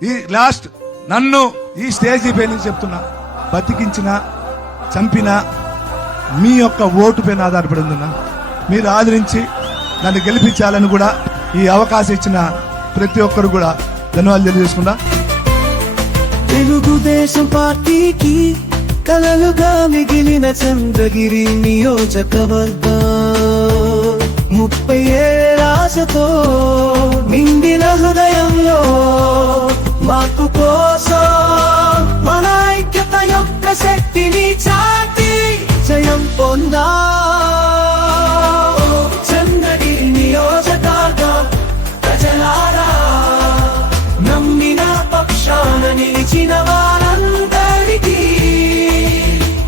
ఈ లాస్ట్ నన్ను ఈ స్టేజీ పై నుంచి చెప్తున్నా, బతికించిన చంపిన మీ యొక్క ఓటు పైన ఆధారపడి ఉందన్నా. మీరు ఆదరించి నన్ను గెలిపించాలని కూడా ఈ అవకాశం ఇచ్చిన ప్రతి ఒక్కరు కూడా ధన్యవాదాలు తెలియజేసుకున్నా. తెలుగుదేశం పార్టీకి కలలుగా మిగిలిన చంద్రగిరి నియోజకవర్గం 30 ఏళ్ల ఆశతో నిండిన హృదయంలో మార్పు కోసం మన ఐక్యత యొక్క శక్తిని చాటి జయం పొందా. చంద్రగిరి నియోజకవర్గం ప్రజలారా, నమ్మిన పక్షాన నిలిచిన వారందరికీ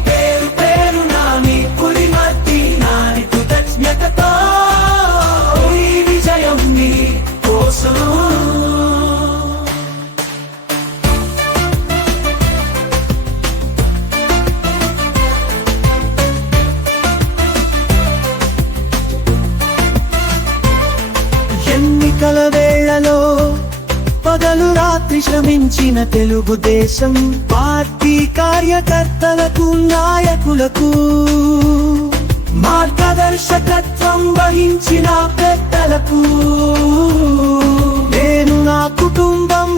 పేరు పేరు నాని పురిమతి నాని కృతజ్ఞతతో ఈ విజయం నీ కోసం. ఎన్నికల వేళలో పగలు రాత్రి శ్రమించిన తెలుగుదేశం పార్టీ కార్యకర్తలకు, నాయకులకు మార్గదర్శకత్వం వహించిన పెద్దలకు, నేను నా కుటుంబం